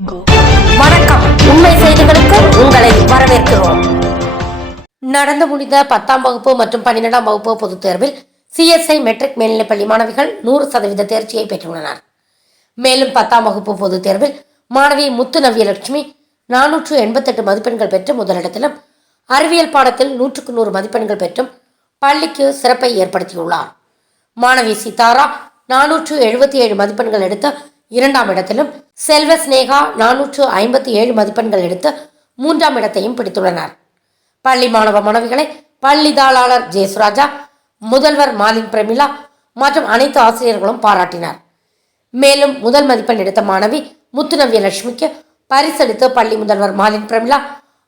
வணக்கம். உண்மை செய்திகளுக்கு உங்களை வரவேற்கிறோம். நடந்து முடிந்த 10ஆம் வகுப்பு மற்றும் 12ஆம் வகுப்பு பொதுத் தேர்வில் CSI மெட்ரிக் மேல்நிலைப்பள்ளி மாணவிகள் 100% தேர்ச்சியை பெற்றுள்ளனர். மேலும் 10ஆம் வகுப்பு பொதுத் தேர்வில் மாணவி முத்து நவ்யலட்சுமி 488 மதிப்பெண்கள் பெற்று முதலிடத்திலும், அறிவியல் பாடத்தில் 100க்கு 100 மதிப்பெண்கள் பெற்றும் பள்ளிக்கு சிறப்பை ஏற்படுத்தியுள்ளார். மாணவி சித்தாரா 477 மதிப்பெண்கள் எடுத்து 2ஆம் இடத்திலும், செல்வ ஸ்னேகா 457 மதிப்பெண்கள் எடுத்து 3ஆம் இடத்தையும் பிடித்துள்ளனர். பள்ளி மாணவ மாணவிகளை பள்ளி தாளாளர் ஜெயசுராஜா, முதல்வர் மாலின் பிரமிளா மற்றும் அனைத்து ஆசிரியர்களும் பாராட்டினர். மேலும் முதல் மதிப்பெண் எடுத்த மாணவி முத்துநவ்யலட்சுமிக்கு பரிசளித்து பள்ளி முதல்வர் மாலின் பிரமிளா,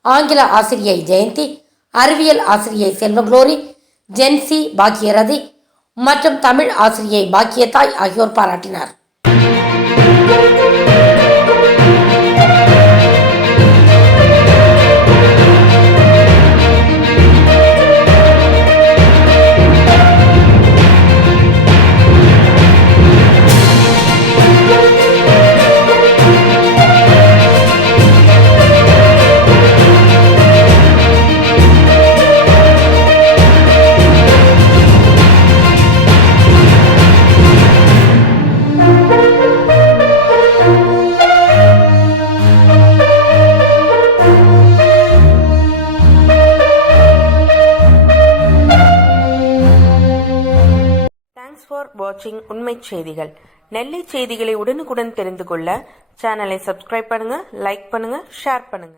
ஆங்கில ஆசிரியை ஜெயந்தி, அறிவியல் ஆசிரியை செல்வகுளோரி, ஜென்சி பாக்கியரதி மற்றும் தமிழ் ஆசிரியை பாக்கியத்தாய் ஆகியோர் பாராட்டினர். Thanks for watching உண்மை செய்திகள். நெல்லை செய்திகளை உடனுக்குடன் தெரிந்து கொள்ள சேனலை சப்ஸ்கிரைப் பண்ணுங்க, லைக் பண்ணுங்க, ஷேர் பண்ணுங்க.